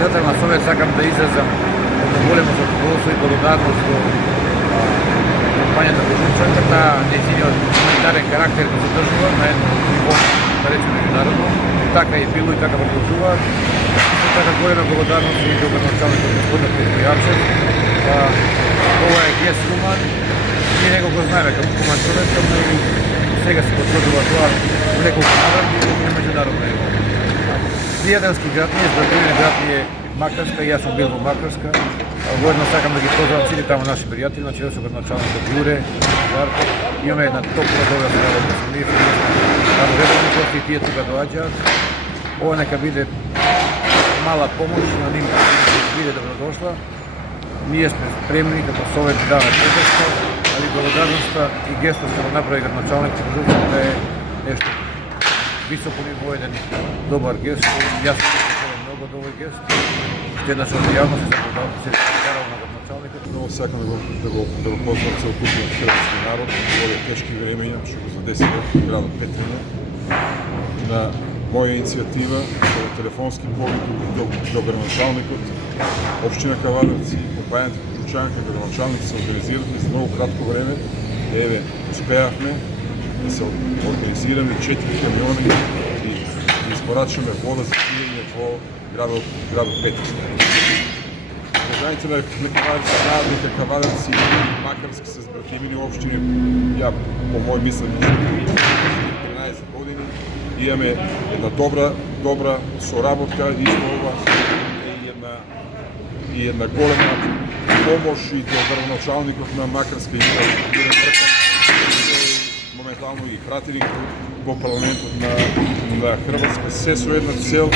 председател на Совет сакам да изразам едно големо задоволство и благодарност до компанијата Божичанка, таа нејзиниот хуманитарен карактер го задржува на едно ниво, да речем меѓународно, така е било и така продолжуваат. Исто така голема благодарност и до градоначалникот господинот Петко Јарчев. Ова е гест хуман, ние него го знаеме како хуман човек, и сега се потврдува тоа во неколку наврати и на меѓународно ниво. Пријателски град ни е, здравствен град ни е Макарска, јас сум бил во Макарска. Воедно сакам да ги поздравам сите таму наши пријатели, на чело со градоначалникот Јуре, Жарко. Имаме една топла добра соработка со нив. Таму редовно гости и тие тука доаѓаат. Ова нека биде мала помош на нив, биде добродошла. Ние сме спремни како Совет да даваме поддршка, али благодарноста и гестот што го направи градоначалникот да е нешто високо ниво, еден добар гест. Јас сум многу од овој гест. Ще еднаш од јавност се благодарам на градоначалникот. Много сакам да го поздравам целокупниот хрватски народ во овие тешки времења што го задесило градот Петрина. На моја иницијатива, со телефонски повик до градоначалникот, општина Кавадарци, компанијата Божичанка, градоначалник се организирале за многу кратко време. Еве, успеавме да се организираме 4 камиони и да испорачаме вода за пиење во градот Петрина. Граѓаните на Кавадарци знаат дека Кавадарци и Макарска се збратимени општини. Ја по мој мислење 13 години имаме една добра соработка и ова и една голема помош и до градоначалникот на Макарска и моментално ги пратили во парламентот на Хрватска, се со една цел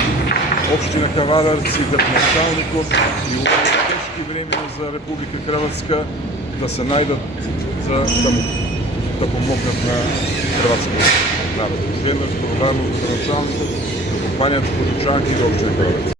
општина Кавадарци, градоначалникот и овие тешки времена за Република Хрватска да се најдат за да помогнат на хрватскиот народ. Веднаш благодарност за градоначалникот, компанијата Божичанка и општина Кавадарци.